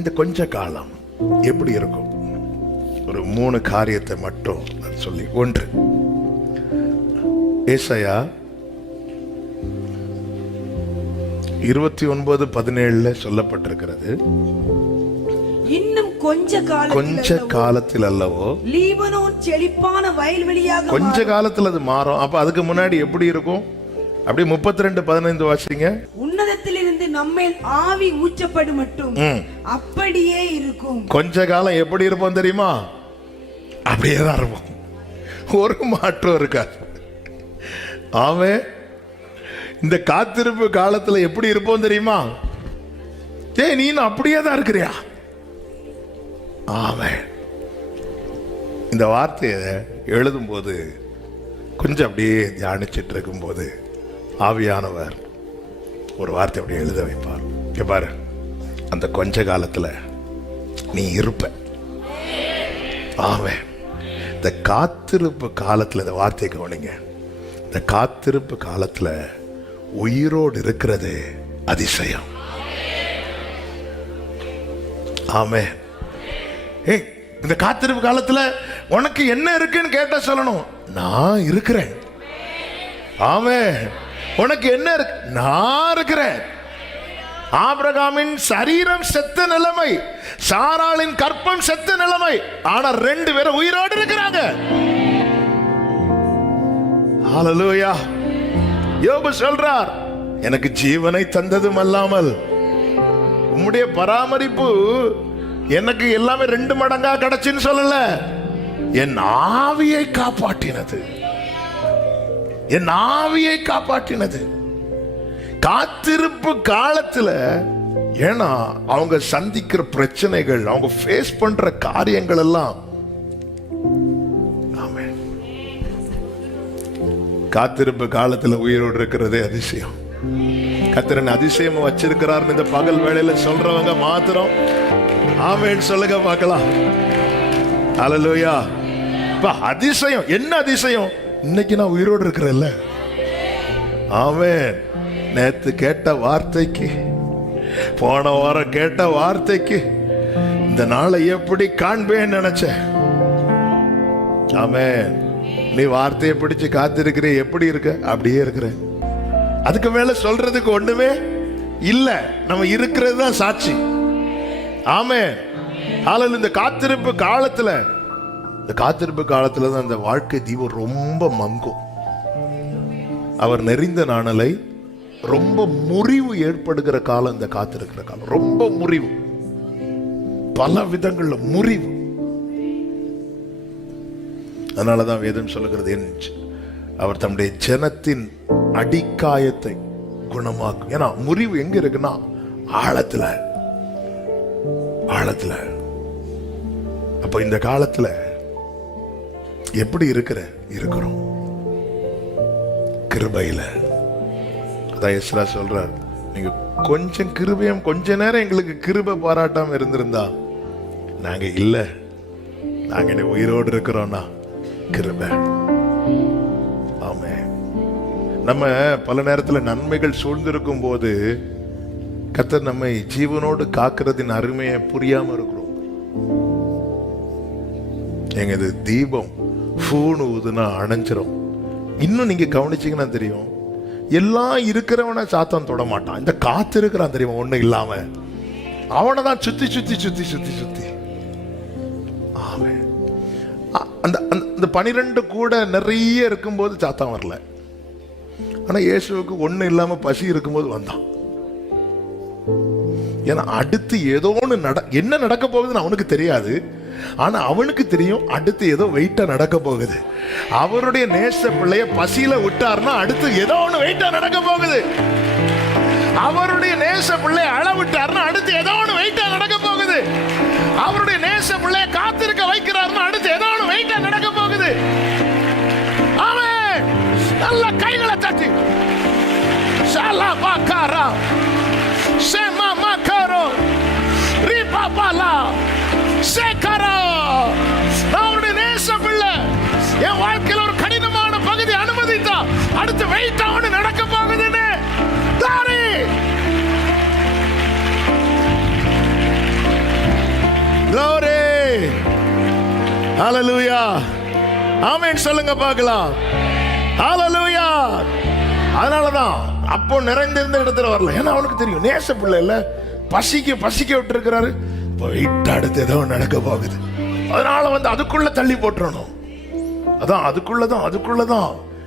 இந்த கொஞ்ச காலம் எப்படி இருக்கும்? ஒரு 3 காரியத்தை மட்டும் நான் சொல்லி. 1, ஏசாயா 29:17 சொல்லப்பட்டிருக்கிறது, இன்னும் கொஞ்ச காலத்தில் அல்லவோ லீபனோன் செழிப்பான வயல்வெளியாக. கொஞ்ச காலத்தில் அது மாறும். அப்ப அதுக்கு முன்னாடி எப்படி இருக்கும்? அப்படி 32:15 வாசிங்க. உன்னதத்திலிருந்து நம்மேல் ஆவி ஊற்றப்படும் மட்டும் அப்படியே இருக்கும். கொஞ்ச காலம் எப்படி இருப்போம் தெரியுமா? அப்படியே தான் இருப்போம், ஒரு மாற்றம் இருக்காது. ஆமென். இந்த காத்திருப்பு காலத்துல எப்படி இருப்போம் தெரியுமா? நீ அப்படியே தான் இருக்கிறியா? ஆமென். இந்த வார்த்தையை எழுதும் போது கொஞ்சம் அப்படியே தியானிச்சிட்டு இருக்கும் போது ஆவியானவர் ஒரு வார்த்தை அப்படியே எழுத வைப்பார். பாரு, அந்த கொஞ்ச காலத்துல நீ இருப்ப. ஆமென். இந்த காத்திருப்பு காலத்துல இந்த வார்த்தையை கவனிங்க. இந்த காத்திருப்பு காலத்துல உயிரோடு இருக்கிறது அதிசயம். ஆமென். இந்த காத்திருப்பு காலத்துல உனக்கு என்ன இருக்குன்னு கேட்ட சொல்லணும், நான் இருக்கிறேன். ஆமென். உனக்கு என்ன இருக்கு? நான் இருக்கிறேன். ஆபிரகாமின் சரீரம் செத்த நிலைமை, சாராளின் கற்பம் செத்த நிலைமை, ஆனா 2 பேரும் உயிரோடு இருக்கிறாங்க. ஹல்லேலூயா. யோபு சொல்றார், எனக்கு ஜீவனை தந்ததும் அல்லாமல் உம்முடைய பராமரிப்பு எனக்கு எல்லாமே 2 மடங்கா கிடைச்சுன்னு சொல்லல, என் ஆவியை காப்பாற்றினது. என் ஆவியை காப்பாற்றினது. காத்திருப்பு காலத்துல ஏன்னா அவங்க சந்திக்கிற பிரச்சனைகள், அவங்க ஃபேஸ் பண்ற காரியங்கள் எல்லாம், ஆமென், காத்திருப்பு காலத்துல உயிரோடு இருக்கிறதே அதிசயம். கர்த்தர் அதிசயமா வச்சிருக்கிறார். இந்த பகல் வேளையில சொல்றவங்க மாத்திரம் ஆமென் சொல்லுங்க பார்க்கலாம். ஹல்லேலூயா. அதிசயம் என்ன? அதிசயம் இன்னைக்கு நான் உயிரோடு இருக்கிறேன்ல. ஆமென். நேத்து கேட்ட வார்த்தைக்கு, போன வாரம் கேட்ட வார்த்தைக்கு இந்த நாளை எப்படி காண்பேன்னு நினைச்சேன். ஆமென். நீ வார்த்தையை பிடிச்சு காத்திருக்கிற, எப்படி இருக்க? அப்படியே இருக்கிற. அதுக்கு மேல சொல்றதுக்கு ஒண்ணுமே இல்ல. நம்ம இருக்கிறது தான் சாட்சி. ஆமென். ஆனால் இந்த காத்திருப்பு காலத்துல, இந்த காத்திருப்பு காலத்துல தான் அந்த வாழ்க்கை தீபம் ரொம்ப மங்கும். அவர் நெறிந்த நாணலை ரொம்ப முறிவு ஏற்படுகிற காலம் இந்த காத்திருக்கிற காலம். ரொம்ப முறிவு, பல விதங்கள்ல முறிவு. அதனாலதான் வேதம் சொல்லுகிறது, அவர் தம்முடைய ஜனத்தின் அடிக்காயத்தை குணமாக்கும். ஏன்னா முறிவு எங்க இருக்குன்னா ஆழத்துல, ஆழத்துல. அப்ப இந்த காலத்துல எப்படி இருக்கிறோம்? கிருபையில. அதான் எஸ்ரா சொல்றார், நீங்க கொஞ்சம் கிருபையும் கொஞ்ச நேரம் எங்களுக்கு கிருபை பாராட்டாம இருந்திருந்தா, நாங்க இல்ல, நாங்க உயிரோடு இருக்கிறோம்னா கிருபை. ஆமென். நம்ம பல நேரத்துல நன்மைகள் சூழ்ந்திருக்கும் போது கர்த்தர் நம்மை ஜீவனோடு காக்கிறதின் அருமையை புரியாம இருக்கிறோம். எங்க இது தீபம் பூணு ஊதுனா அணைஞ்சிரும். இன்னும் நீங்க கவனிச்சீங்கன்னா தெரியும், எல்லாம் இருக்கிறவன சாத்தான் தொட மாட்டான். இந்த காத்து இருக்கிறான் தெரியுமா, ஒண்ணு இல்லாம அவனை தான் சுத்தி சுத்தி சுத்தி சுத்தி சுத்தி. ஆமென். அந்த 12 கூட நிறைய இருக்கும்போது சாத்தான் வரல. ஆனா இயேசுவுக்கு ஒண்ணு இல்லாம பசி இருக்கும்போது வந்தான். ஏன்னா அடுத்து ஏதோ ஒண்ணு என்ன நடக்க போகுதுன்னு அவனுக்கு தெரியாது. ஆனா அவனுக்கு தெரியும் அடுத்து ஏதோ வெயிட்டா நடக்க போகுது. அவருடைய நேச பிள்ளைய பசியில விட்டார்னா அடுத்து ஏதோ ஒண்ணு வெயிட்டா நடக்க போகுது. அவருடைய நேச பிள்ளைய அழ விட்டார்னா அடுத்து ஏதோ ஒண்ணு வெயிட்டா நடக்க போகுது. அவருடைய நேச பிள்ளைய காத்திருக்க வைக்கிறார்னா அடுத்து ஏதோ ஒண்ணு வெயிட்டா நடக்க போகுது. ஆமென். நல்ல கைகளை தட்டி ஷாலா பாக்காரா ஷேமா மாக்காரோ ரிபாபாலா சேகரா. அவருடைய நேச பிள்ளை என் வாழ்க்கையில் ஒரு கடினமான பகுதி அனுமதித்தா அடுத்து வெயிட்டா ஒண்ணு நடக்க போகுதுன்னு தாரி. Glory. Hallelujah. ஆமென் சொல்லுங்க பார்க்கலாம். Hallelujah. அதனாலதான் அப்போ நிறைந்திருந்த இடத்துல வரல. ஏன்னா அவனுக்கு தெரியும் நேச பிள்ளை இல்ல, பசிக்க விட்டு இருக்கிறாரு. போயிட்டு அடுத்து ஏதோ நடக்க போகுது. அதனால அதுக்குள்ள தள்ளி போட்டுறணும். அதான் அதுக்குள்ளதான்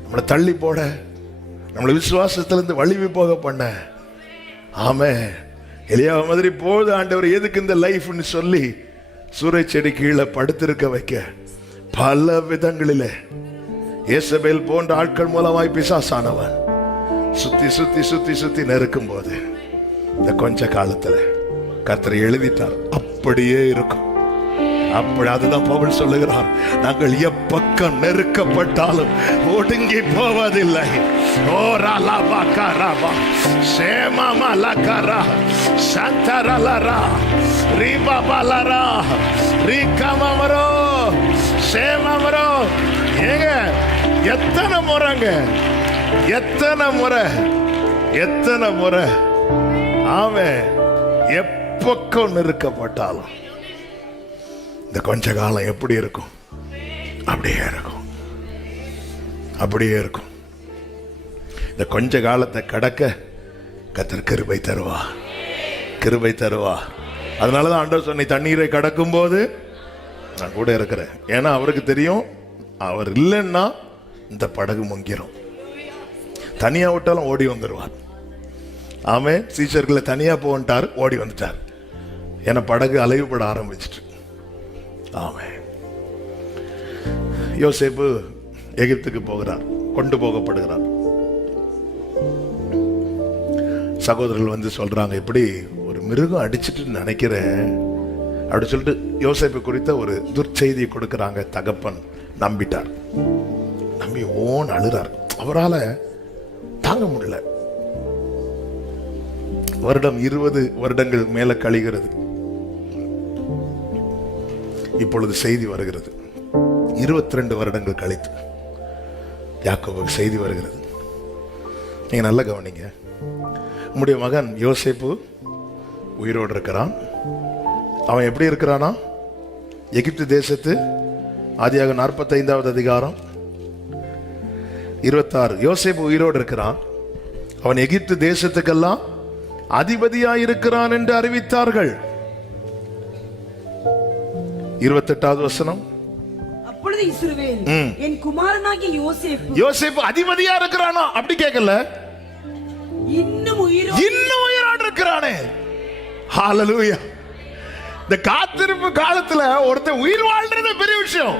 நம்மளை தள்ளி போட, நம்மளை விசுவாசத்திலிருந்து வலிமை போக பண்ண. ஆமே, எலியா மாதிரி போது ஆண்டவர் எதுக்கு இந்த லைஃப்னு சொல்லி சூறை செடி கீழே படுத்திருக்க வைக்க பல விதங்களிலே ஏசபேல் போன்ற ஆட்கள் மூலமாய் பிசாசானவன் சுத்தி நெருக்கும் போது இந்த கொஞ்ச காலத்துல கர்த்தர் எழுதிட்டார், அப்படியே இருக்கும். அப்படி அதுதான் பவுல் சொல்லுகிறார், நாங்கள் எப்பக்கம் நெருக்கப்பட்டாலும் ஒடுங்கி போவதில்லை. ஓ ராலா பாக்கராபா சேமாமா லக்கரா சந்தரலரா ரீபாபாலரா ரீகமமரோ சேமமரோ. ஏங்க எத்தனை முறை அவன் எப்பக்கம் நெருக்கப்பட்டாலும் இந்த கொஞ்ச காலம் எப்படி இருக்கும்? அப்படியே இருக்கும். இந்த கொஞ்ச காலத்தை கடக்க கர்த்தர் கிருபை தருவா. அதனாலதான் ஆண்டவர் சொன்ன, தண்ணீரை கடக்கும் போது நான் கூட இருக்கிறேன். ஏன்னா அவருக்கு தெரியும், அவர் இல்லைன்னா இந்த படகு முங்கிரும். தனியா விட்டாலும் ஓடி வந்துடுவார். ஆமே, சீஷர்களை தனியா போன்ட்டார், ஓடி வந்துட்டார். ஏன்னா படகு அலைவுபட ஆரம்பிச்சிட்டு. ஆமே, யோசேப்பு எகிப்துக்கு போகிறார், கொண்டு போகப்படுகிறார். சகோதரர்கள் சொல்றாங்க, இப்படி ஒரு மிருகம் அடிச்சிட்டு நினைக்கிறேன் அப்படி சொல்லிட்டு யோசேப்பு குறித்த ஒரு துர்ச்செய்தியை கொடுக்கிறாங்க. தகப்பன் நம்பிட்டார், நம்பி ஓன் அழுறார். அவரால் தாங்க முடியல. வருடம் 20 வருடங்கள் மேல கழிகிறது. இப்பொழுது செய்தி வருகிறது, 22 வருடங்கள் கழித்து யாக்கோபுக்கு செய்தி வருகிறது. நீங்க நல்லா கவனிங்க. உம்முடைய மகன் யோசேப்பு உயிரோடு இருக்கிறான். அவன் எப்படி இருக்கிறானா? எகிப்து தேசத்து ஆதியாக 45வது அதிகாரம் 26. யோசேப்பு உயிரோடு இருக்கிறான். அவன் எகிப்து தேசத்துக்கெல்லாம் அதிபதியாயிருக்கிறான் என்று அறிவித்தார்கள். 28வது வசனம். அப்பொழுது இஸ்ரவேல் என் குமாரனாகிய யோசேப்பு அதிபதியா இருக்கிறானா? அப்படி கேட்கல, இன்னும் உயிரோடு இருக்கிறானே. ஹalleluya. இந்த காத்திருப்பு காலத்துல ஒருத்தன் உயிர் வாழ்றது பெரிய விஷயம்.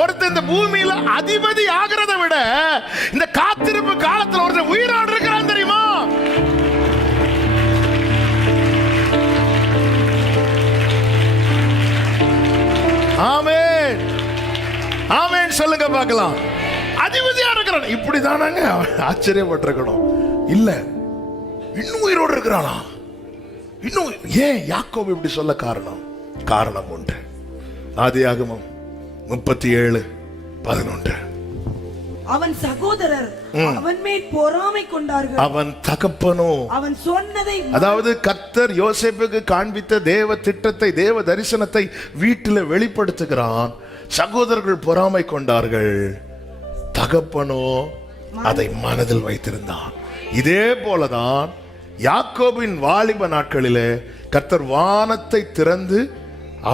ஒருத்தன் இந்த பூமியில அதிபதி ஆகிறத விட இந்த காத்திருப்பு காலத்துல ஒருத்தன் உயிரோடு இருக்கிறான் தெரியுமா? ஆமென், ஆமென் சொல்லுங்க பார்க்கலாம். அதிபதியா இருக்கிறான். இப்படிதானாங்க ஆச்சரியப்பட்டிருக்கணும். இல்ல, இன்னும் உயிரோடு இருக்கிறானா? இன்னும் ஏன் யாக்கோபு இப்படி சொல்ல காரணம் உண்டு. ஆதியாகமம் 37:11. அவன் சகோதரர் அவன் மேல் பொறாமை கொண்டார்கள். அவன் தகப்பனோ அவன் சொன்னதை, அதாவது கர்த்தர் யோசேப்புக்கு காண்பித்த தேவ திட்டத்தை, தேவ தரிசனத்தை வீட்டில் வெளிப்படுத்துகிறான். சகோதரர்கள் பொறாமை கொண்டார்கள், தகப்பனோ அதை மனதில் வைத்திருந்தான். இதே போலதான் யாக்கோபின் வாலிப நாட்களிலே கர்த்தர் வானத்தை திறந்து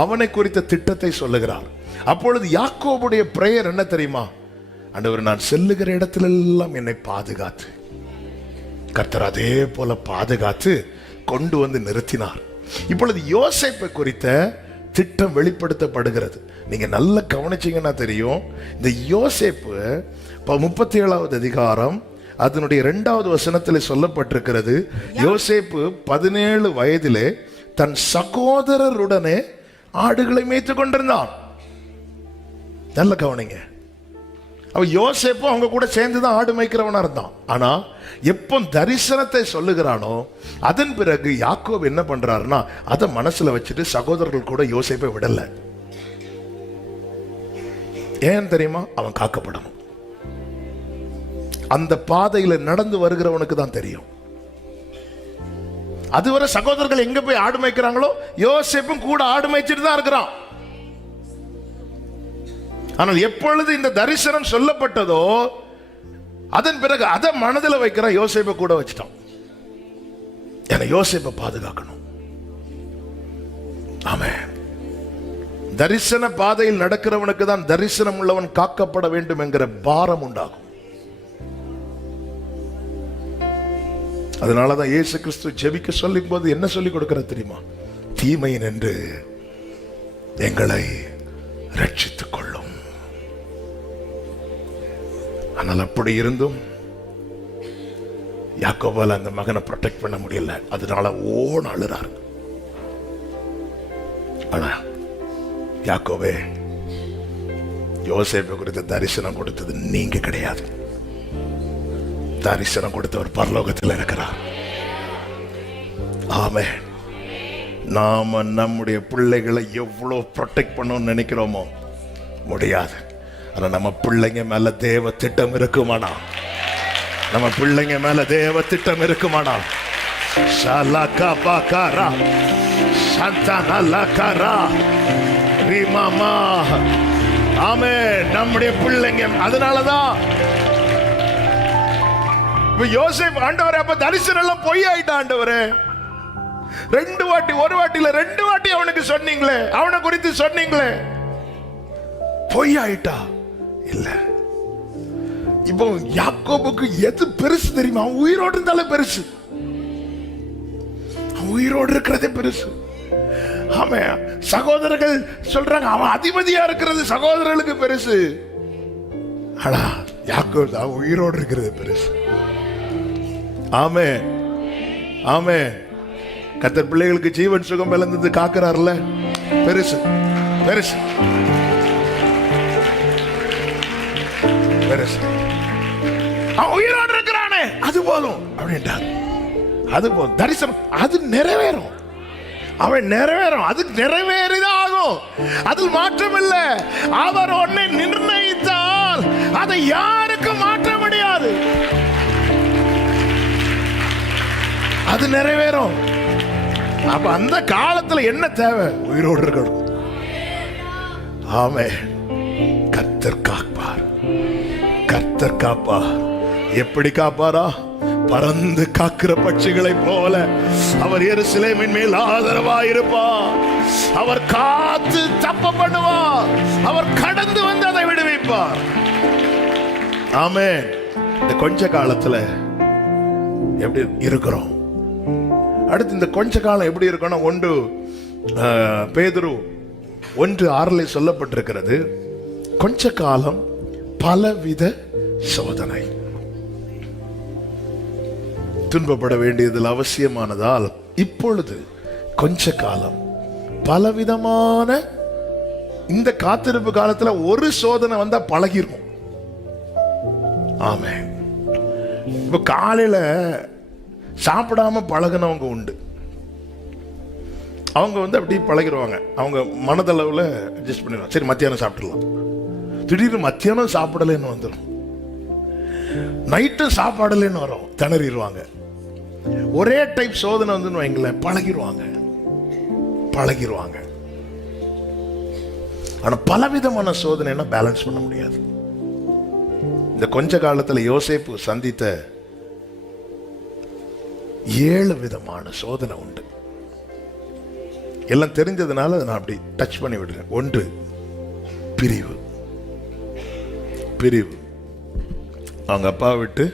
அவனை குறித்த திட்டத்தை சொல்லுகிறார். அப்பொழுது யாக்கோபுடைய பிரேயர் என்ன தெரியுமா? ஆண்டவர், நான் செல்லுகிற இடத்திலெல்லாம் என்னை பாதுகாத்து. கர்த்தர் அதே போல பாதுகாத்து கொண்டு வந்து நிறுத்தினார். இப்பொழுது யோசேப்பை குறித்த திட்டம் வெளிப்படுத்தப்படுகிறது. நீங்க நல்லா கவனிச்சீங்கன்னா தெரியும். இந்த யோசேப்பு 37வது அதிகாரம் அதனுடைய 2வது வசனத்தில் சொல்லப்பட்டிருக்கிறது. யோசேப்பு 17 வயதிலே தன் சகோதரருடனே ஆடுகளை மேய்த்து கொண்டிருந்தான். நல்ல கவனிங்க. அவ யோசேப்பு அவங்க கூட சேர்ந்துதான் ஆடு மேய்க்கிறவனா இருந்தான். ஆனா எப்போ தரிசனத்தை சொல்லுகிறானோ அதன் பிறகு யாக்கோபு என்ன பண்றாருன்னா அதை மனசுல வச்சுட்டு சகோதரர்கள் கூட யோசேப்பை விடல. ஏன் தெரியுமா? அவன் காக்கப்படணும். அந்த பாதையில நடந்து வருகிறவனுக்கு தான் தெரியும். அதுவரை சகோதரர்கள் எங்க போய் ஆடு மேய்க்கிறாங்களோ யோசேப்பும் கூட ஆடு மேய்ச்சிட்டு தான் இருக்கிறான். ஆனால் எப்பொழுது இந்த தரிசனம் சொல்லப்பட்டதோ அதன் பிறகு அதை மனதில் வைக்கிற யோசேப்பை கூட வச்சுட்டான். ஏன்னா யோசேப்பை பாதுகாக்கணும். ஆமென். தரிசன பாதையில் நடக்கிறவனுக்கு தான் தரிசனம் உள்ளவன் காக்கப்பட வேண்டும் என்கிற பாரம் உண்டாகும். அதனாலதான் இயேசு கிறிஸ்து ஜெபிக்க சொல்லும் போது என்ன சொல்லி கொடுக்கிற தெரியுமா? தீமை நின்று எங்களை ரட்சித்துக் கொள்ளும். ஆனால் அப்படி இருந்தும் யாக்கோபால அந்த மகனை ப்ரொடெக்ட் பண்ண முடியல. அதனால ஓன அழுறாரு. ஆனா யாக்கோபே, யோசேப்பை குறித்து தரிசனம் கொடுத்தது நீங்க கிடையாது. தரிசனம் கொடுத்தவர் பரலோகத்தில் இருக்கிறார். ஆமென். நாம நம்முடைய பிள்ளைகளை எவ்வளவு ப்ரொடெக்ட் பண்ணணும்னு நினைக்கிறோமோ முடியாது. ஆனா நம்ம பிள்ளைங்க மேல தேவ திட்டம் இருக்குமானா, நம்ம பிள்ளைங்க மேல தேவ திட்டம் இருக்குமானா, ஷாலகா பாகாரா சந்தானா லகாரா ரிமாமா. ஆமென். நம்முடைய பிள்ளைங்க. அதனாலதான் யோசேப்பு ஆண்டவரே, அப்ப தரிசனம் எல்லாம் பொய் ஆயிட்டா ஆண்டவரே. 2 வாட்டி, ஒரு வாட்டில 2 வாட்டி அவனுக்கு சொன்னீங்களே, அவனை குறித்து சொன்னீங்களே, பொய் ஆயிட்டா? இல்ல. இப்போ யாக்கோபுக்கு எது பெருசு தெரியுமா? அவன் உயிரோடு இருந்தாலே பெருசு. அவன் உயிரோடு இருக்கிறதே பெருசு. ஆமா, சகோதரர்கள் சொல்றாங்க அவன் அதிபதியா இருக்கிறது சகோதரர்களுக்கு பெருசு. ஆனா யாக்கோபு அவன் உயிரோடு இருக்கிறது பெருசு. ஆமே ஆமே. கர்த்தர் பிள்ளைகளுக்கு ஜீவன் சுகம் இழந்தது காக்கிறார்ல, பெருசு பெருசு பெருசு. அவன் உயிரோடு இருக்கிறானே, அது போதும் அப்படின்ட்டார். அது போதும். தரிசனம் அது நிறைவேறும். அவன் நிறைவேறும். அது நிறைவேறிதான் ஆகும். அதில் மாற்றம் இல்லை. அவர் ஒன்னை நிர்ணயித்தால் அதை யாருக்கும் மாற்ற முடியாது. அது நிறைவேறும். அப்ப அந்த காலத்துல என்ன தேவை? உயிரோடு இருக்கணும். ஆமே. கர்த்தர் காப்பார். கர்த்தர் காப்பார். எப்படி காப்பாரா? பறந்து காக்கிற பட்சிகளை போல அவர் எருசலேமின் மேல் ஆதரவாயிருப்பார். அவர் காத்து தப்ப பண்ணுவார். அவர் கடந்து வந்து அதை விடுவிப்பார். ஆமே. இந்த கொஞ்ச காலத்துல எப்படி இருக்கிறோம்? அடுத்து இந்த கொஞ்ச காலம் எப்படி இருக்கணும்? 1 பேதுரு 1:6 சொல்லப்பட்டிருக்கிறது, கொஞ்ச காலம் பலவித சோதனை. துன்பப்பட வேண்டியதில் அவசியமானதால் இப்பொழுது கொஞ்ச காலம் பலவிதமான, இந்த காத்திருப்பு காலத்துல ஒரு சோதனை வந்தா பழகிரும். ஆமே. இப்ப காலையில சாப்பிடாம பழகினவங்க உண்டு. அவங்க அப்படி பழகிடுவாங்க. அவங்க மனதளவுல அட்ஜஸ்ட் பண்ணிடுவாங்க. சரி மத்தியானம் சாப்பிடலாம். திடீர்னு மத்தியானம் சாப்பிடலன்னு வந்துடும். நைட்டும் சாப்பாடலன்னு வரும், திணறிடுவாங்க. ஒரே டைப் சோதனை வந்து வைங்களேன், பழகிடுவாங்க பழகிடுவாங்க. ஆனா பலவிதமான சோதனைன்னா பேலன்ஸ் பண்ண முடியாது. இந்த கொஞ்ச காலத்துல யோசேப்பு சந்தித்த 7 விதமான சோதனை உண்டு. எல்லாம் தெரிஞ்சதுனால நான் அப்படி டச் பண்ணி விடுறேன். 1 பிரிவு. பிரிவு. அவங்க அப்பா விட்டு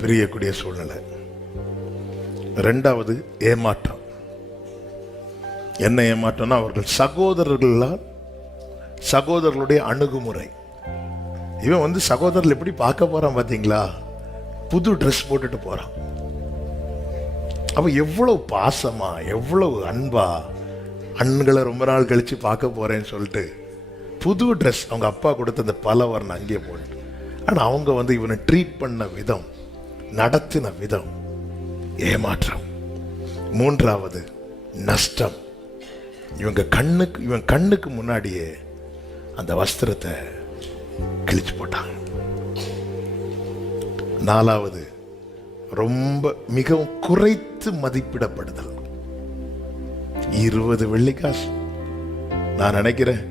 பிரியக்கூடிய சூழ்நிலை. 2வது ஏமாற்றம். என்ன ஏமாற்றம்னா அவர்கள் சகோதரர்களுடைய அணுகுமுறை. இவன் சகோதரர்கள் எப்படி பார்க்க போறான் பாத்தீங்களா? புது ட்ரெஸ் போட்டுட்டு போறான். அப்ப எவ்வளவு பாசமா, எவ்வளவு அன்பா, அண்களை ரொம்ப நாள் கழிச்சு பார்க்க போறேன்னு சொல்லிட்டு புது ட்ரெஸ் அவங்க அப்பா கொடுத்த அந்த பலவர்ணம் அங்கே போட்டு. ஆனா அவங்க இவனை ட்ரீட் பண்ண விதம், நடத்தின விதம் ஏமாற்றம். 3வது நஷ்டம். இவன் கண்ணுக்கு முன்னாடியே அந்த வஸ்திரத்தை கிழிச்சு போட்டாங்க. 4வது ரொம்ப மிகவும் குறைத்து மதிப்பிடப்படுதல். 20 வெள்ளிக்காசு. நான் நினைக்கிறேன்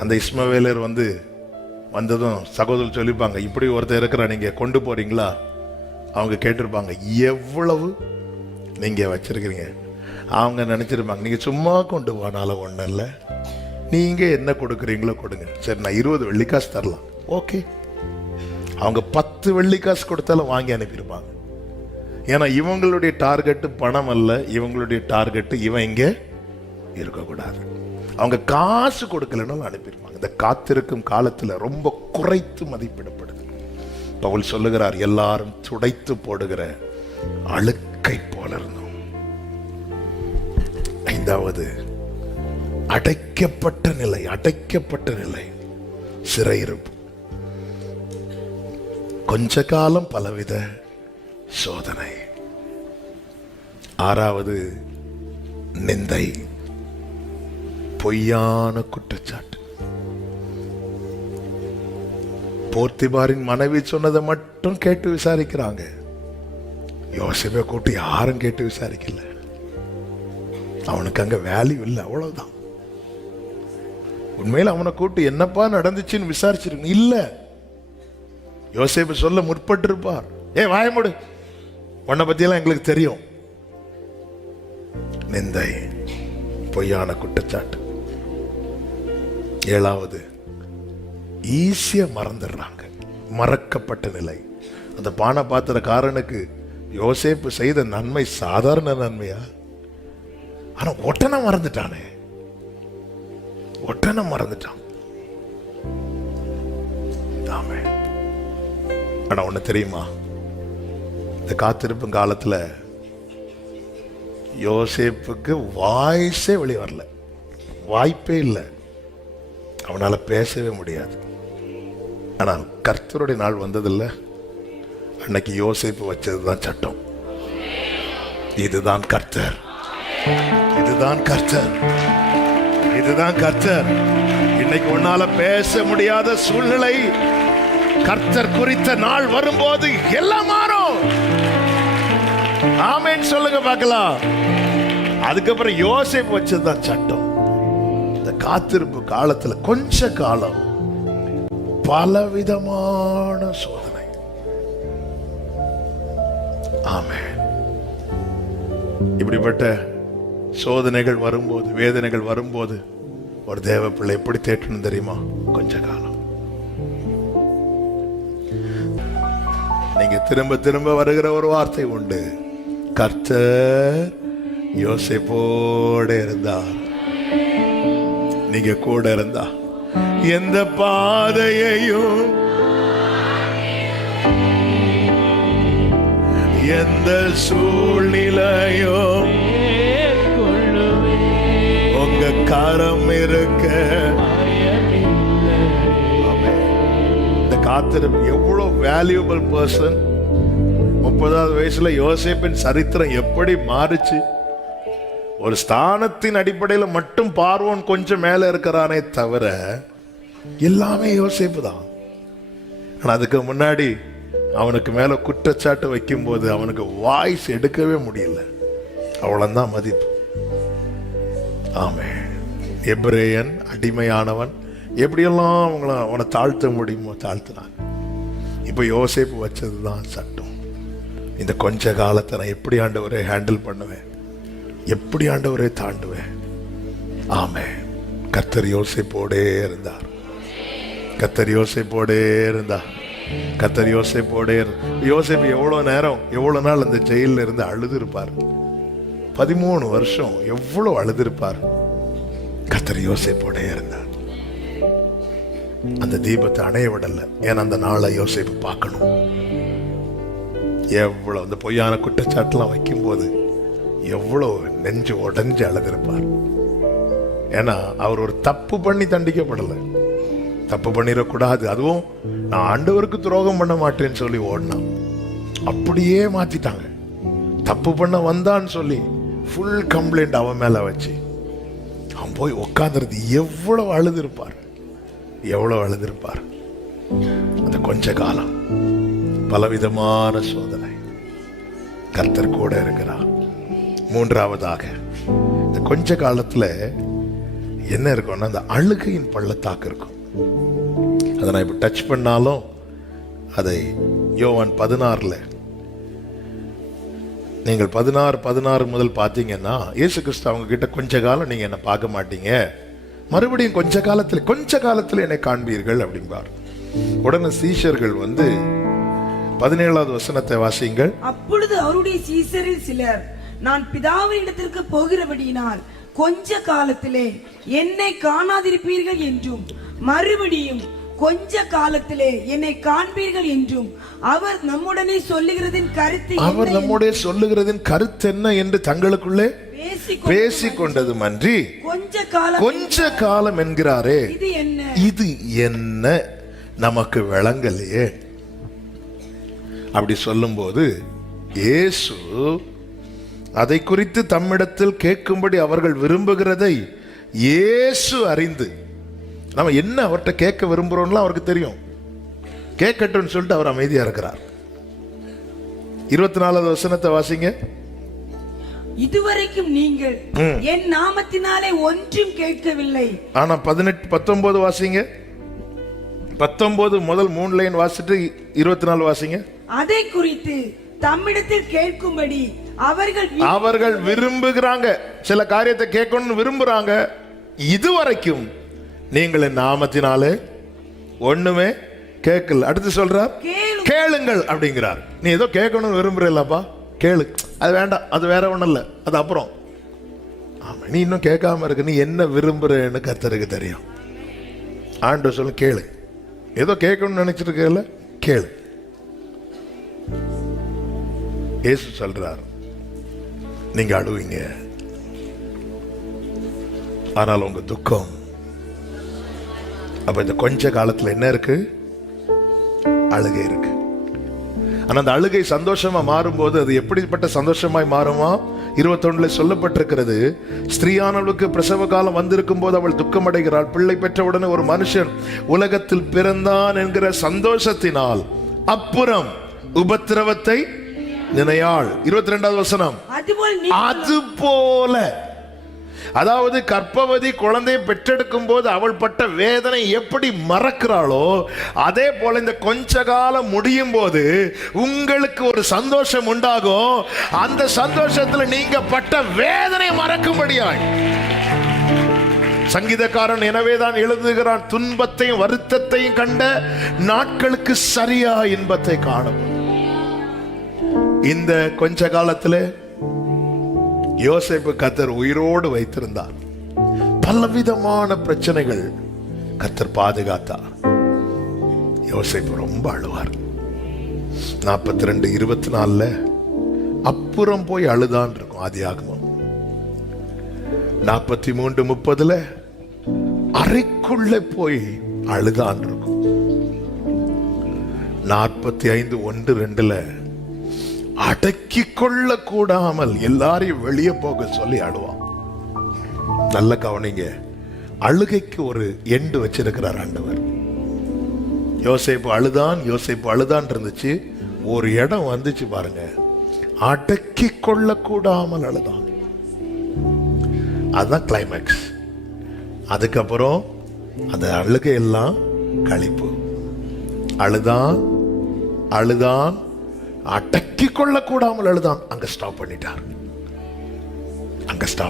அந்த இஸ்மவேலர் வந்ததும் சகோதரர் சொல்லிப்பாங்க, இப்படி ஒருத்தர் இருக்கிற நீங்க கொண்டு போறீங்களா? அவங்க கேட்டிருப்பாங்க, எவ்வளவு நீங்க வச்சிருக்கிறீங்க? அவங்க நினைச்சிருப்பாங்க, நீங்க சும்மா கொண்டு போனாலும் ஒன்றும் இல்லை, நீங்க என்ன கொடுக்குறீங்களோ கொடுங்க. சரி, நான் 20 வெள்ளிக்காசு தரலாம், ஓகே. அவங்க 10 வெள்ளிக்காசு கொடுத்தாலும் வாங்கி அனுப்பியிருப்பாங்க. ஏன்னா இவங்களுடைய டார்கெட்டு பணம் அல்ல, இவங்களுடைய டார்கெட்டு இவன் இங்கே இருக்கக்கூடாது. அவங்க காசு கொடுக்கலன்னு அனுப்பியிருப்பாங்க. இந்த காத்திருக்கும் காலத்தில் ரொம்ப குறைத்து மதிப்பிடப்படுது. பவுல் சொல்லுகிறார், எல்லாரும் துடைத்து போடுகிற அழுக்கை போல இருந்தோம். 5வது, அடைக்கப்பட்ட நிலை, சிறையிருப்பு. கொஞ்ச காலம் பலவித சோதனை. 6வது, நிந்தை, பொய்யான குற்றச்சாட்டு. போர்த்திபாரின் மனைவி சொன்னதை மட்டும் கேட்டு விசாரிக்கிறாங்க. யோசேப்பை கூட்டி யாரும் கேட்டு விசாரிக்கல. அவனுக்கு அங்க வேல்யூ இல்லை, அவ்வளவுதான். உண்மையில அவனை கூட்டி என்னப்பா நடந்துச்சுன்னு விசாரிச்சிருக்க இல்ல. யோசேப்பு சொல்ல முற்பட்டு இருப்பார், வாய மூடு, உன்னை பத்தியெல்லாம் எங்களுக்கு தெரியும். நிந்தை, பொய்யான குற்றச்சாட்டு. 7வது, ஈஸியா மறந்துடுறாங்க, மறக்கப்பட்ட நிலை. அந்த பானை பாத்திரக்காரனுக்கு யோசேப்பு செய்த நன்மை சாதாரண நன்மையா? ஆனா ஒட்டனை மறந்துட்டானே, ஒட்டனை மறந்துட்டான். ஆமென். ஆனா ஒண்ணு தெரியுமா, இந்த காத்திருப்பும் காலத்துல யோசேப்புக்கு வாய்ஸே வெளியே வரல, வாய்ப்பே இல்லை, அவனால பேசவே முடியாது. ஆனால் கர்த்தருடைய நாள் வந்ததில்லை. அன்னைக்கு யோசேப்பு வச்சதுதான் சட்டம். இதுதான் கர்த்தர், இதுதான் கர்த்தர், இதுதான் கர்த்தர். இன்னைக்கு உன்னால பேச முடியாத சூழ்நிலை, கர்த்தர் குறித்த நாள் வரும்போது எல்லாம் மாறும். ஆமென் சொல்லுங்க பார்க்கலாம். அதுக்கப்புறம் யோசேப்பு வச்சதுதான் சட்டம். இந்த காத்திருப்பு காலத்துல கொஞ்ச காலம் பலவிதமான சோதனை. ஆமென். இப்படிப்பட்ட சோதனைகள் வரும்போது, வேதனைகள் வரும்போது ஒரு தேவ பிள்ளை எப்படி தேற்றணும் தெரியுமா? கொஞ்ச காலம். நீங்க திரும்ப திரும்ப வருகிற ஒரு வார்த்தை உண்டு, கர்த்தர் யோசேப்போடு இருந்தார். நீங்க கூட இருந்தா எந்த பாதையையும் எந்த சூழ்நிலையும் உங்க கரம் இருக்க. இந்த காத்திருப்பு எவ்வளவு வேல்யூபிள் பர்சன். 30வது வயசுல யோசேப்பின் சரித்திரம் எப்படி மாறுச்சு. ஒரு ஸ்தானத்தின் அடிப்படையில் மட்டும் பார்வோன் கொஞ்சம் மேல இருக்கிறானே தவிர எல்லாமே யோசேப்பு தான். ஆனா அதுக்கு முன்னாடி அவனுக்கு மேல குற்றச்சாட்டு வைக்கும் போது அவனுக்கு வாய்ஸ் எடுக்கவே முடியல. அவ்வளவுதான் மதிப்பு. ஆமே. எபிரேயன் அடிமையானவன் எப்படியெல்லாம் அவனை தாழ்த்த முடியுமோ தாழ்த்தினான். இப்ப யோசேப்பு வச்சதுதான் சட்டம். இந்த கொஞ்ச காலத்தை நான் எப்படி ஆண்டவரை ஹேண்டில் பண்ணுவேன், எப்படி ஆண்டவரை தாண்டுவேன். ஆமே. கர்த்தர் யோசேப்போடே இருந்தார், கர்த்தர் யோசேப்போடே இருந்தார், கர்த்தர் யோசேப்போடே. யோசேப்பு எவ்வளவு நாள் அந்த ஜெயில இருந்து அழுது இருப்பார். 13 வருஷம் எவ்வளவு அழுதிருப்பார். கர்த்தர் யோசேப்போடே இருந்தார். அந்த தீபத்தை அணைய விடல. ஏன்னா அந்த நாளை யோசேப்பு பார்க்கணும். எவ்வளவு அந்த பொய்யான குற்றச்சாட்டுலாம் வைக்கும் போது எவ்வளவு நெஞ்சு உடஞ்சு அழுதிருப்பார். ஏன்னா அவர் ஒரு தப்பு பண்ணி தண்டிக்கப்படலை, தப்பு பண்ணிடக்கூடாது, அதுவும் நான் ஆண்டவருக்கு துரோகம் பண்ண மாட்டேன்னு சொல்லி ஓடினான். அப்படியே மாத்திட்டாங்க. தப்பு பண்ண வந்தான்னு சொல்லி ஃபுல் கம்ப்ளைண்ட் அவன் மேல வச்சு அவன் போய் உட்கார்ந்துருது. எவ்வளவு அழுதிருப்பார், எவ்வளவு அழுதிருப்பார். அந்த கொஞ்ச காலம் பலவிதமான சோதனை. கர்த்தர் கூட இருக்கிறார். மூன்றாவதாக, இந்த கொஞ்ச காலத்துல என்ன இருக்கும்னா அந்த அழுகையின் பள்ளத்தாக்கு இருக்கும். அதை நான் இப்ப டச் பண்ணாலும் அதை யோவான் 16 நீங்கள் 16 முதல் பார்த்தீங்கன்னா இயேசு கிறிஸ்து அவங்க கிட்ட கொஞ்ச காலம் நீங்க என்ன பார்க்க மாட்டீங்க, மறுபடியும் கொஞ்ச காலத்துல என்னை காண்பீர்கள் அப்படிம்பார். உடனே சீஷர்கள் 17வது வசனத்தை வாசியுங்கள். அப்பொழுது அவருடைய சீஷரில் சிலர், நான் பிதாவின் இடத்திற்கு போகிறபடியினால் கொஞ்ச காலத்திலே என்னை காணாதிருப்பீர்கள் என்றும், மறுபடியும் கொஞ்ச காலத்திலே என்னை காண்பீர்கள் என்றும் அவர் நம்முடைய சொல்லுகிறதின் கருத்து என்ன என்று தங்களுக்குள்ளே பேசிக் கொண்டதும் அன்றி கொஞ்ச காலம் என்கிறாரே, இது என்ன நமக்கு விளங்கலையே. அப்படி சொல்லும் போது இயேசு அதை குறித்து தம்மிடத்தில் கேட்கும்படி அவர்கள் விரும்புகிறதை இயேசு அறிந்து, நம்ம என்ன அவர்கிட்ட கேட்க விரும்புறோம்லாம் அவருக்கு தெரியும். கேட்கட்டும்னு சொல்லிட்டு அவர் அமைதியா இருக்கிறார். 24வது வசனத்தை வாசிங்க. இதுவரைக்கும் நீங்கள் என் நாமத்தினாலே ஒன்றும் கேட்கவில்லை. ஆனா 19 வாசிங்க. 19 முதல் 3 லைன் வாசிட்டு 24 வாசிங்க. அதை குறித்து தம்மிடத்தில் கேட்கும்படி அவர்கள் விரும்புகிறாங்க. சில காரியத்தை கேட்கணும்னு விரும்புறாங்க. இதுவரைக்கும் நீங்கள் என் நாமத்தினாலே ஒண்ணுமே கேட்கல. அடுத்து சொல்றார், கேளுங்கள் அப்படிங்கிறார். நீ ஏதோ கேட்கணும்னு விரும்புறப்பா, கேளு. அது வேண்டாம், அது வேற ஒண்ணும் இல்ல, அது அப்புறம். ஆமா, நீ இன்னும் கேட்காம இருக்கு. நீ என்ன விரும்புறன்னு கர்த்தருக்கு தெரியும். ஆண்டவர் சொல்ல, கேளு. ஏதோ கேட்கணும்னு நினைச்சிட்டு இருக்கல, கேளு. இயேசு சொல்றார், நீங்க அழுவீங்க, ஆனால் உங்க துக்கம். அப்ப இந்த கொஞ்ச காலத்துல என்ன இருக்கு? அழுகை இருக்கு. ஆனா அந்த அழுகை சந்தோஷமா மாறும்போது அது எப்படிப்பட்ட சந்தோஷமாய் மாறுமா? 21 சொல்லப்பட்டிருக்கிறது, ஸ்திரீயானவளுக்கு பிரசவ காலம் வந்திருக்கும் போது அவள் துக்கம் அடைகிறாள். பிள்ளை பெற்றவுடனே ஒரு மனுஷன் உலகத்தில் பிறந்தான் என்கிற சந்தோஷத்தினால் அப்புறம் உபத்திரவத்தை நினையாள். 22வது வசனம், அதுபோல, அதாவது கர்ப்பவதி குழந்தையை பெற்றெடுக்கும் போது அவள் பட்ட வேதனை எப்படி மறக்கிறாளோ, அதே போல இந்த கொஞ்ச காலம் முடியும் போது உங்களுக்கு ஒரு சந்தோஷம் உண்டாகும். அந்த சந்தோஷத்துல நீங்க பட்ட வேதனை மறக்கும்படியாய். சங்கீதக்காரன் எனவேதான் எழுதுகிறான், துன்பத்தையும் வருத்தத்தையும் கண்ட நாட்களுக்கு சரியா இன்பத்தை காணும். இந்த கொஞ்ச காலத்துல யோசேப்பு கர்த்தர் உயிரோடு வைத்திருந்தார். பலவிதமான பிரச்சனைகள் கர்த்தர் பாதுகாத்தார். யோசேப்பு ரொம்ப அழுவார். 42:24 அப்புறம் போய் அழுதான் இருக்கும் ஆதியாகமம். 43:30 அறைக்குள்ள போய் அழுதான் இருக்கும். 45:1-2 அடக்கி கொள்ள கூடாமல் எல்லாரையும் வெளியே போக சொல்லி அழுவான். நல்ல கவனிங்க, அழுகைக்கு ஒரு எண்டு வச்சிருக்கிறார் ஆண்டவர். யோசேப்பு அழுதான் இருந்துச்சு. ஒரு இடம் வந்துச்சு பாருங்க, அடக்கி கொள்ள கூடாமல் அழுதான். அதுதான் கிளைமேக்ஸ். அதுக்கப்புறம் அந்த அழுகையெல்லாம் களிப்பு. அழுதான் அடக்கி கொள்ள கூடாமல் அழுதான். அங்க ஸ்டாப்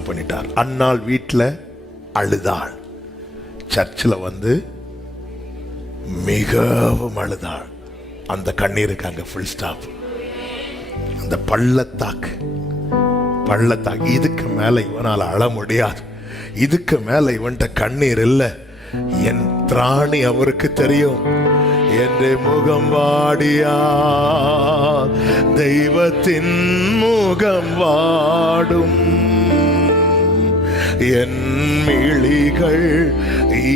பண்ணிட்டார். அன்னாள் வீட்டுல அழுதாள். சர்ச்சில் மிகவும் அழுதாள். அந்த கண்ணீருக்கு அங்க ஃபுல் ஸ்டாப். அந்த பள்ளத்தாக்கு இதுக்கு மேல இவனால அழ முடியாது. இதுக்கு மேல இவன்ட்ட கண்ணீர் இல்லை. என் திராணி அவருக்கு தெரியும். என்ற முகம் வாடியா, தெய்வத்தின் முகம் வாடும். என் மிழிகள்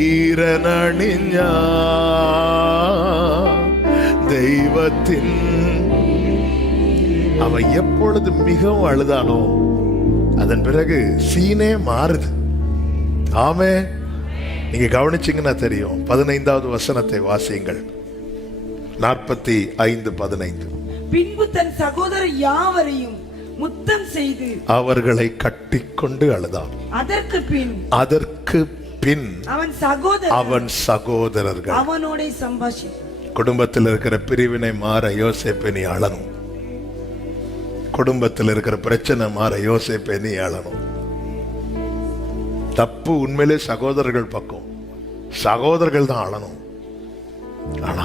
ஈரனணிஞ்சா, தெய்வத்தின். அவன் எப்பொழுது மிகவும் அழுதானோ அதன் பிறகு சீனே மாறுது. ஆமே, நீங்க கவனிச்சீங்கன்னா தெரியும். 15வது வசனத்தை வாசியுங்கள். 45:15. பின்பு தன் சகோதரர் யாவரையும் முத்தம் செய்து அவர்களை கட்டிக்கொண்டு அழுதான். அதற்கு பின் அவன் சகோதரர்கள் அவனோட சம்பாஷி. குடும்பத்தில் இருக்கிற பிரிவினை மாற யோசேப்பை நீ அழணும். குடும்பத்தில் இருக்கிற பிரச்சனை மாற யோசேப்பை நீ அழணும். தப்பு உண்மையிலே சகோதரர்கள் பக்கம், சகோதரர்கள் தான் அழணும். ஆனா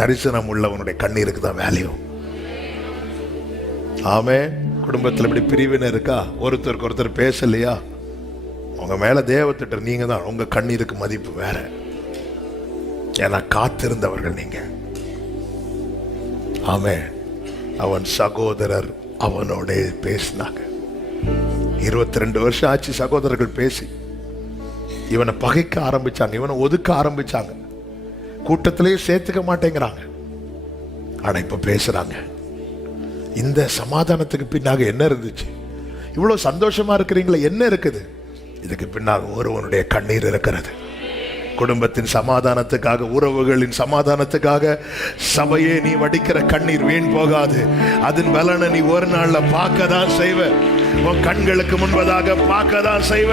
தரிசனம் உள்ளவனுடைய கண்ணீருக்கு தான் வேல்யூ. ஆமே. குடும்பத்தில் இப்படி பிரிவினை இருக்கா, ஒருத்தருக்கு ஒருத்தர் பேசலையா, உங்க மேல தேவத்திட்ட நீங்க தான், உங்க கண்ணீருக்கு மதிப்பு வேற. ஏன்னா காத்திருந்தவர்கள் நீங்க. ஆமே. அவன் சகோதரர் அவனோட பேசினாங்க. 22 வருஷம் ஆச்சு சகோதரர்கள் பேசி. இவனை பகைக்க ஆரம்பிச்சாங்க, இவனை ஒதுக்க ஆரம்பிச்சாங்க, கூட்டத்திலேயே சேர்த்துக்க மாட்டேங்கிறாங்க. ஆனா இப்ப பேசுறாங்க. இந்த சமாதானத்துக்கு பின்னாக என்ன இருந்துச்சு? இவ்வளவு சந்தோஷமா இருக்கிறீங்களா, என்ன இருக்குது? இதுக்கு பின்னாக ஒருவனுடைய கண்ணீர் இருக்கிறது. குடும்பத்தின் சமாதானத்துக்காக, உறவுகளின் சமாதானத்துக்காக சபையே நீ வடிக்கிற கண்ணீர் வீண் போகாது. அதன் பலனை நீ ஒரு நாள்ல பார்க்க தான் செய்வ. உன் கண்களுக்கு முன்பதாக பார்க்க தான் செய்வ.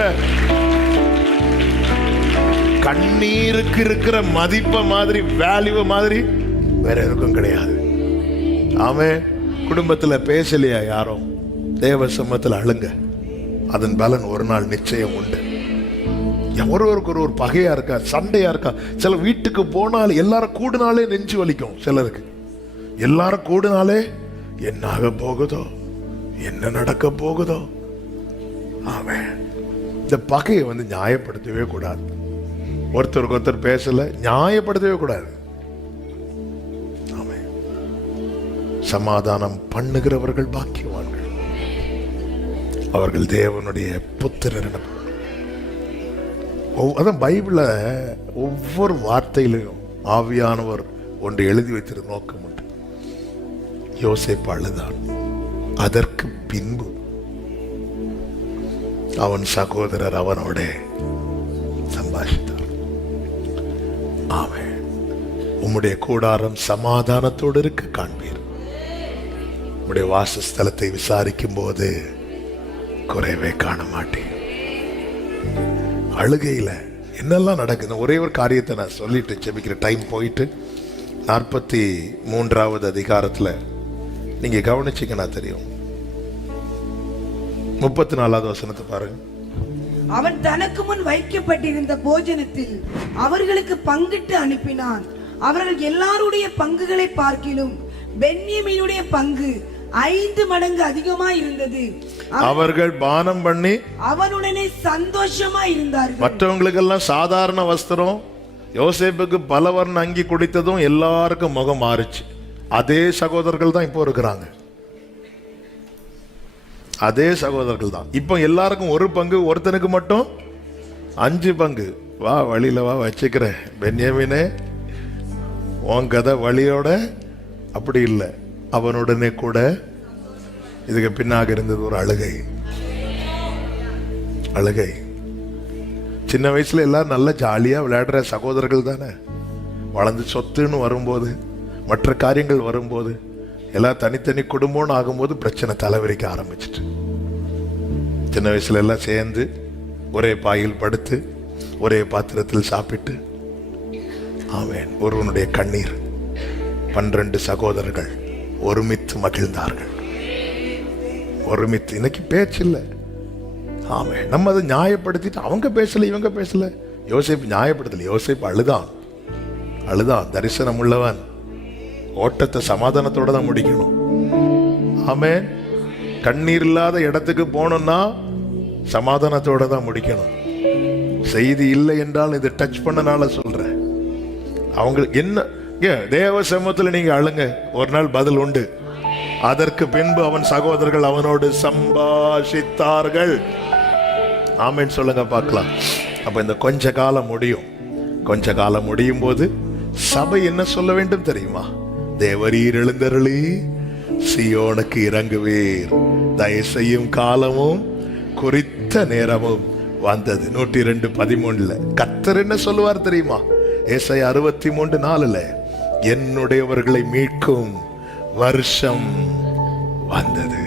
கண்ணீருக்கு இருக்கிற மதிப்ப மாதிரி, வேல்யூ மாதிரி வேற எதுக்கும் கிடையாது. ஆமே. குடும்பத்துல பேசலையா யாரும், தேவ சமூகத்தில் அழுங்க. அதன் பலன் ஒரு நாள் நிச்சயம் உண்டு. ஒருவருக்கு ஒரு பகையா இருக்கா, சண்டையா இருக்கா. சில வீட்டுக்கு போனால் எல்லாரும் கூடுனாலே நெஞ்சு வலிக்கும். சிலருக்கு எல்லாரும் கூடுனாலே என்ன ஆக போகுதோ, என்ன நடக்க போகுதோ. ஆமென். இந்த பகையை நியாயப்படுத்தவே கூடாது. ஒருத்தருக்கு ஒருத்தர் பேசல, நியாயப்படுத்தவே கூடாது. ஆமென். சமாதானம் பண்ணுகிறவர்கள் பாக்கியவான்கள், அவர்கள் தேவனுடைய புத்திரர். அதான் பைபிள்ல ஒவ்வொரு வார்த்தையிலும் ஆவியானவர் ஒன்று எழுதி வைத்திருந்த நோக்கம் உண்டு. யோசேப்பு அழுதான். அதற்கு பின்பு அவன் சகோதரர் அவனோட சம்பாஷித்தார். ஆமென். உம்முடைய கூடாரம் சமாதானத்தோடு இருக்க காண்பீர். உம்முடைய வாசஸ்தலத்தை விசாரிக்கும் போது குறைவே காண மாட்டேன். அழுகையில என்னெல்லாம் நடக்குது? ஒரே ஒரு காரியத்தை நான் சொல்லிட்டு செபிக்கிற டைம் போயிட்டு 43வது அதிகாரத்துல நீங்க கவனிச்சீங்கன்னா தெரியும். 34வது வசனத்தை பாருங்க. அவன் தனக்கு முன் வைக்கப்பட்டிருந்த போஜனத்தில் அவர்களுக்கு பங்கிட்டு அனுப்பினான். அவர்கள் எல்லாருடைய பங்குகளை பார்க்கிலும் பென்யமீனுடைய பங்கு 5 மடங்கு அதிகமாய் இருந்தது. அவர்கள் பானம் பண்ணி அவனுடனே சந்தோஷமா இருந்தார்கள். மற்றவங்களுக்கெல்லாம் சாதாரண வஸ்திரம், யோசேப்புக்கு பலவர்ண அங்கி குடித்ததும் எல்லாருக்கும் முகம் மாறுச்சு. அதே சகோதரர்கள் தான் இப்போ இருக்கிறாங்க. அதே சகோதரர்கள் தான் இப்போ. எல்லாருக்கும் ஒரு பங்கு, ஒருத்தனுக்கு மட்டும் 5 பங்கு. வா வழியில வா வச்சுக்கிறேன் பென்யமீனே, உன் கதை வழியோட. அப்படி இல்லை, அவனுடனே கூட. இதுக்கு பின்னாக இருந்தது ஒரு அழுகை. அழுகை. சின்ன வயசுல எல்லாரும் நல்ல ஜாலியா விளையாடுற சகோதரர்கள் தானே. வளர்ந்து சொத்துன்னு வரும்போது, மற்ற காரியங்கள் வரும்போது, எல்லாம் தனித்தனி குடும்பம்னு ஆகும்போது பிரச்சனை தலைவரிக்க ஆரம்பிச்சிட்டு. சின்ன வயசுல எல்லாம் சேர்ந்து ஒரே பாயில் படுத்து ஒரே பாத்திரத்தில் சாப்பிட்டு. ஆமென். ஒருவனுடைய கண்ணீர். 12 சகோதரர்கள் ஒருமித்து மகிழ்ந்தார்கள். ஒருமித்து. இன்னைக்கு பேச்சு இல்லை. ஆமே. நம்ம அதை நியாயப்படுத்திட்டு அவங்க பேசல, இவங்க பேசல. யோசேப்பு நியாயப்படுத்தல. யோசேப்பு அழுதான். அழுதான். தரிசனம் உள்ளவன் ஓட்டத்தை சமாதானத்தோட தான் முடிக்கணும். ஆமே. கண்ணீர் இல்லாத இடத்துக்கு போனோம்னா சமாதானத்தோட தான் முடிக்கணும். செய்தி இல்லை என்றால் இது டச் பண்ணனால சொல்றேன். அவங்க என்ன தேவ சமூகத்தில் நீங்க அழுங்க, ஒரு நாள் பதில் உண்டு. அதற்கு பின்பு அவன் சகோதரர்கள் அவனோடு சம்பாஷித்தார்கள். ஆமென் சொல்லுங்க பார்க்கலாம். அப்ப இந்த கொஞ்ச காலம் முடியும். கொஞ்ச காலம் முடியும் போது சபை என்ன சொல்ல வேண்டும் தெரியுமா? தேவரீர் எழுந்தருளி சியோனுக்கு இறங்குவீர், தயவு செய்யும் காலமும் குறித்த நேரமும் வந்தது. 102:13 கர்த்தர் என்ன சொல்லுவார் தெரியுமா? ஏசாயா 63:4 என்னுடையவர்களை மீட்கும் வருஷம் வந்தது.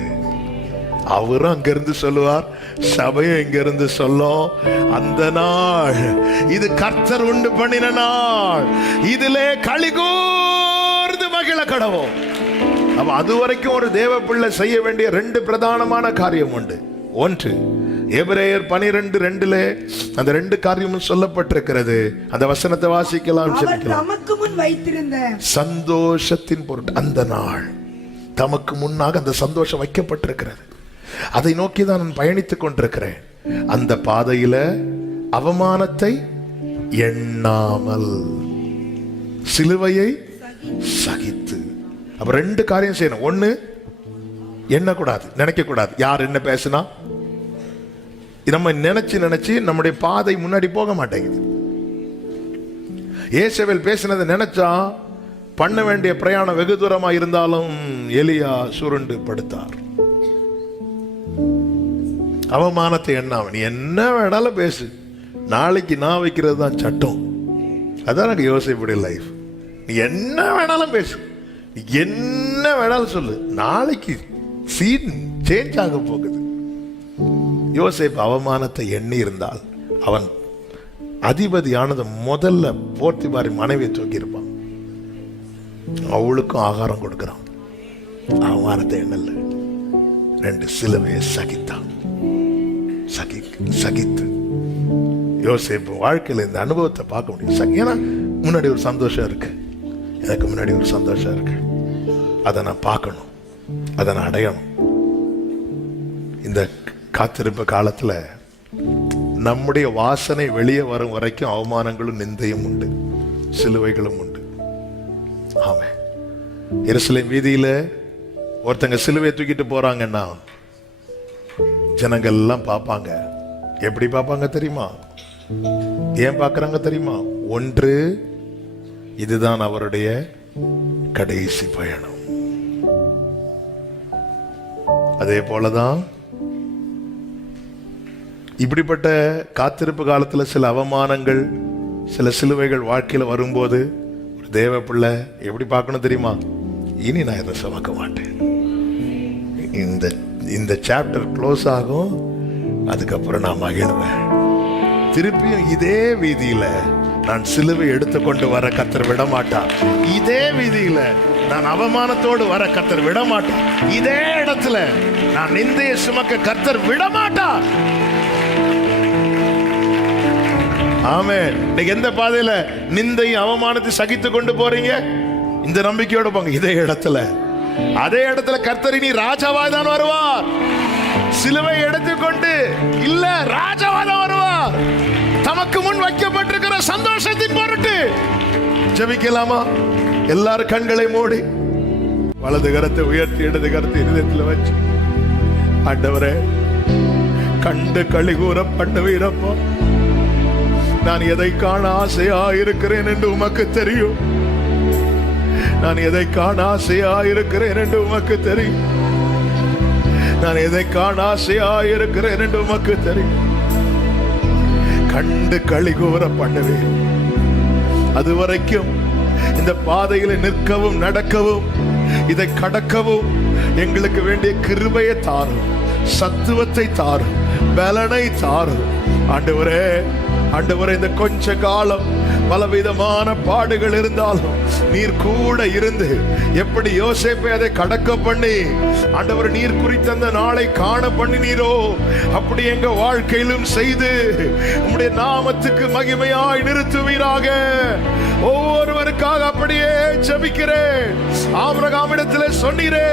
அவரும் அங்கிருந்து சொல்லுவார், சபையும் இங்கிருந்து சொல்லும், அந்த நாள் இது கர்த்தர் உண்டு பண்ணின நாள், இதிலே களிகூர்ந்து மகிழ கடவோம். அப்ப அது வரைக்கும் ஒரு தேவ பிள்ளை செய்ய வேண்டிய 2 பிரதானமான காரியம் உண்டு. ஒன்று, எபிரேயர் 12:2 அந்த 2 காரியமும் சொல்லப்பட்டிருக்கிறது. அந்த வசனத்தை வாசிக்கலாம். தமக்கு முன் வைத்திருந்த சந்தோஷத்தின் பொருட்டு அந்த நாள் தமக்கு முன்னாக அந்த சந்தோஷம் வைக்கப்பட்டிருக்கிறது. அதை நோக்கி தான் நான் பயணித்துக் கொண்டிருக்கிறேன். அந்த பாதையில அவமானத்தை எண்ணாமல் சிலுவையை சகித்து. அப்ப 2 காரியம் செய்யணும். ஒண்ணு, எண்ணக்கூடாது, நினைக்க கூடாது. யார் என்ன பேசினா நம்ம நினைச்சு நம்முடைய பாதை முன்னாடி போக மாட்டேங்குது. ஏசவேல் பேசினதை நினைச்சா பண்ண வேண்டிய பிரயாணம் வெகு தூரமா இருந்தாலும் எலியா சுருண்டு படுத்தார். அவமானத்தை எண்ணாம நீ என்ன வேணாலும் பேசு, நாளைக்கு நான் வைக்கிறது தான் சட்டம். அதான் எனக்கு யோசிப்புடைய லைஃப். நீ என்ன வேணாலும் பேசு, நீ என்ன வேணாலும் சொல்லு, நாளைக்கு சீன் சேஞ்ச் ஆக போகுது. யோசேப்பு அவமானத்தை எண்ணி இருந்தால் அவன் அதிபதியானது முதல்ல போர்த்திபாரி மனைவியை தூக்கி இருப்பான். அவளுக்கும் ஆகாரம் கொடுக்கிறான். அவமானத்தை எண்ணல. 2 சிலுவையை சகித்தான். சகித்து யோசேப்பு வாழ்க்கையில் இந்த அனுபவத்தை பார்க்க முடியும். ஏன்னா முன்னாடி ஒரு சந்தோஷம் இருக்கு, எனக்கு முன்னாடி ஒரு சந்தோஷம் இருக்கு. அதை நான் பார்க்கணும், அதை நான் அடையணும். இந்த காத்திருப்பு காலத்துல நம்முடைய வாசனை வெளியே வரும் வரைக்கும் அவமானங்களும் நிந்தையும் உண்டு, சிலுவைகளும் உண்டு. ஆமே. எருசலேம் வீதியில ஒருத்தங்க சிலுவையை தூக்கிட்டு போறாங்கன்னா ஜனங்கள் எல்லாம் பார்ப்பாங்க. எப்படி பார்ப்பாங்க தெரியுமா? ஏன் பார்க்கறாங்க தெரியுமா? ஒன்று, இதுதான் அவருடைய கடைசி பயணம். அதே போலதான் இப்படிப்பட்ட காத்திருப்பு காலத்துல சில அவமானங்கள், சில சிலுவைகள் வாழ்க்கையில வரும்போது ஒரு தேவ பிள்ளை எப்படி பார்க்கணும் தெரியுமா? இனி நான் இதை சுமக்க மாட்டேன். இந்த சாப்டர் க்ளோஸ் ஆகும், அதுக்கப்புறம் நான் மகிழ்வேன். திருப்பியும் இதே வீதியில நான் சிலுவை எடுத்துக்கொண்டு வர கர்த்தர் விட மாட்டார். இதே வீதியில நான் அவமானத்தோடு வர கர்த்தர் விட மாட்டார். இதே இடத்துல நான் நிந்தையை சுமக்க கர்த்தர் விட மாட்டார். ஆமென். நீங்க எந்த பாதையில நிந்தையும் அவமானத்தை சகித்து கொண்டு போறீங்க? இந்த நம்பிக்கையோட போங்க. இதே இடத்துல, அதே இடத்துல கர்த்தர் இனி ராஜாவாய் தான் வருவார். சிலுவை எடுத்துக்கொண்டு இல்ல, ராஜாவாய் தான் வருவார். தமக்கு முன் வைக்கப்பட்டிருக்கிற சந்தோஷத்தின் பொருட்டு ஜெபிக்கலாமா? எல்லாரும் கண்களை மூடி வலது கரத்தை உயர்த்தி இடது கரத்தை இருதயத்தில் வச்சு, ஆண்டவரே கண்டு களிகூற பண்ணுவீரப்பா. நான் எதை காண ஆசையா இருக்கிறேன் என்று உமக்கு தெரியும். நான் எதை காண ஆசையா இருக்கிறேன் என்று உமக்கு தெரியும். நான் எதை காண ஆசையா இருக்கிறேன் என்று உமக்கு தெரியும். கண்டு களிகூற பண்ணுவேன். அதுவரைக்கும் இந்த பாதையில நிற்கவும் நடக்கவும் இதை கடக்கவும் எங்களுக்கு வேண்டிய கிருபையை தாரும், சத்துவத்தை தாரும், பலனை தாரும். ஆண்டவரே, ஆண்டவரே, இந்த கொஞ்ச காலம் பலவிதமான பாடுகள் இருந்தாலும் நீர் கூட இருந்து எப்படி யோசேப்பை அதை கடக்க பண்ணி ஆண்டவர் நீர் குறித்த அந்த நாளை காண பண்ணினீரோ, அப்படி எங்க வாழ்க்கையிலும் செய்து உம்முடைய நாமத்துக்கு மகிமையாய் நிறுத்துவீராக. ஒவ்வொருவருக்காக அப்படியே ஜெபிக்கிறேன். ஆபிரகாமிடத்திலே சொன்னீரே,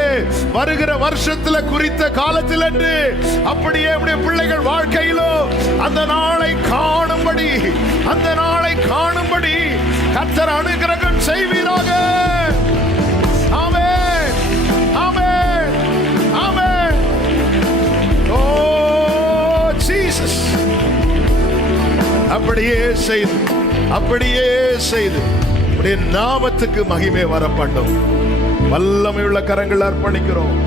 வருகிற வருஷத்துல குறித்த காலத்தில் என்று, அப்படியே உம்முடைய பிள்ளைகள் வாழ்க்கையிலோ அந்த நாளை காணும்படி, அந்த நாளை காணும்படி கர்த்தர் அனுகிரகம் செய்வீராக. ஆமென், ஆமென், ஆமென். ஓ ஜீசஸ், அப்படியே செய்து, அப்படியே செய்து உடைய நாமத்துக்கு மகிமை வர பண்ணும். வல்லமை உள்ள கரங்கள் அர்ப்பணிக்கிறோம்.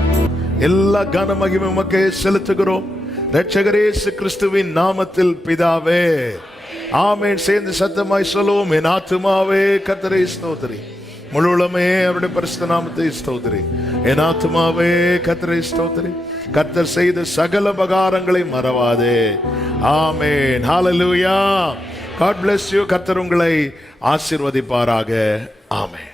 எல்லா கன மகிமை உமக்கே செலுத்துகிறோம். இரட்சகர் இயேசு கிறிஸ்துவின் நாமத்தில் பிதாவே, ஆமென். சேர்ந்து சத்தமாய் சொல்லுவோம். என் ஆத்துமாவே கர்த்தரை ஸ்தோத்திரி, முழு உளமே அவருடைய பரிசுத்த நாமத்தை ஸ்தோத்திரி. என் ஆத்துமாவே கர்த்தரை ஸ்தோத்திரி. கர்த்தர் செய்த சகல உபகாரங்களை மறவாதே. ஆமென். ஹalleluya. God bless you. கர்த்தர் உங்களை ஆசீர்வதிப்பாராக. ஆமென்.